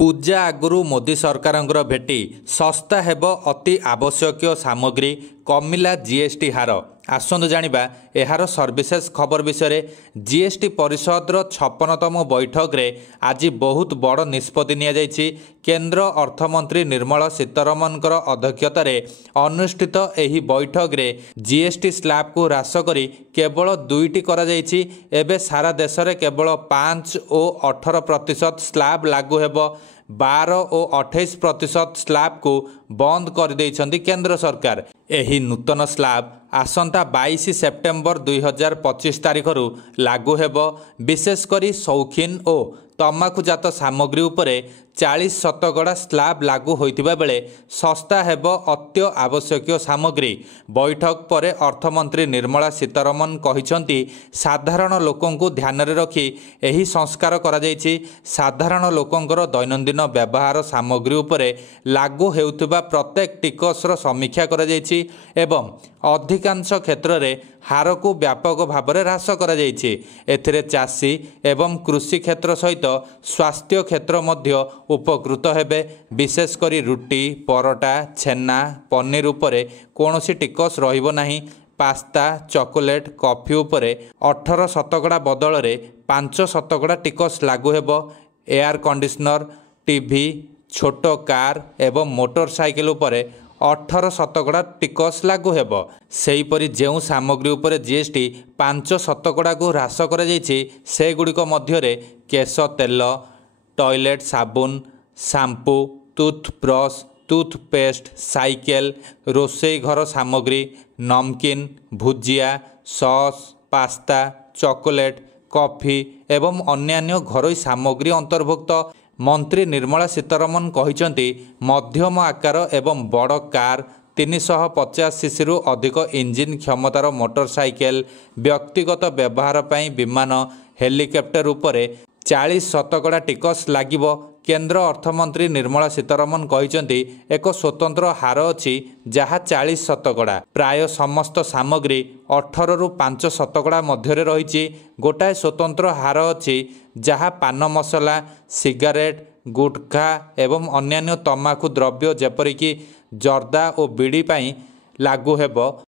पूजा आगु मोदी सरकार भेटी सस्ता हेब अति आवश्यक सामग्री कमिला जीएसटी हार आसतु जानिबा एहार सर्विसेस खबर विषय जीएसटी परिषद 56तम बैठक रे आज बहुत बड़ निष्पत्ति निया जायछि। केंद्र अर्थमंत्री निर्मला सीतारमण अध्यक्षतार अनुष्ठित एही बैठक रे जीएसटी स्लैब को ह्रास करी केवल 2टी करा जायछि। एबे सारा देश रे केवल 5 और 18% स्लैब लागू हेबो। 12 और 28% स्लैब को बंद कर देइछन्ति केंद्र सरकार। एही नूतन स्लैब आसंता 22 सेप्टेम्बर 2025 तारिख लागू हेबो। विशेषकर शौखीन और तमाकुजात सामग्री उपरे 40% स्लैब लागू होइतिबा बेले सस्ता हेबो अत्य आवश्यक सामग्री। बैठक पर अर्थमंत्री निर्मला सीतारमण कहिसंती साधारण लोकंकु ध्यान रे रखी एही संस्कार करा जायछि। साधारण लोकंकर दैनंदिन व्यवहार सामग्री उपरे लागू हेउतिबा प्रत्येक टिकसर समीक्षा करा जायछि एवं अधिकांश क्षेत्र रे हार को व्यापक भाव में ह्रास करा जायछि। एथिरे चाषी एवं कृषि क्षेत्र सहित स्वास्थ्य क्षेत्र मध्य उपकृत हेबे। विशेषकर रुटी परोटा छेना पनीर उपरे कौनसी टिकस रहिबो नाही। पास्ता चॉकलेट कॉफी उपरे 18% बदल रे 5% टिकस लागू हेबो। एयर कंडीशनर टीवी छोट कार एवं मोटरसाइकिल उपरे 18% टिकस लागू हेबो। सेहीपरि जेउ सामग्री उपरे जीएसटी 5% को ह्रास करा जायछि से गुड़िक मध्यरे केश तेल टॉयलेट साबुन शैम्पू टूथब्रश टूथपेस्ट साइकेल रोषेई घर सामग्री नमकीन भुजिया सॉस पास्ता चॉकलेट कॉफी एवं अन्यान्य घरोई सामग्री अंतर्भुक्त। मंत्री निर्मला सीतारमण कहिसंती मध्यम आकार एवं बड़ कार 350 सीसी रु अधिक इंजिन क्षमतार मोटरसाइकेल व्यक्तिगत व्यवहार पई विमान हेलिकॉप्टर उपरे 40% टिकस लागिबो। केंद्र अर्थमंत्री निर्मला सीतारमण कहिसंती एक स्वतंत्र हार अछि जहा 40%। प्राय समस्त सामग्री 18 रु 5% मध्यरे रहिछि। गोटाए स्वतंत्र हार अछि जहा पान मसला सिगारेट गुटखा एवं अन्यान्य तमाकू द्रव्य जेपरिक जर्दा और बीड़ी पई लागू हेबो।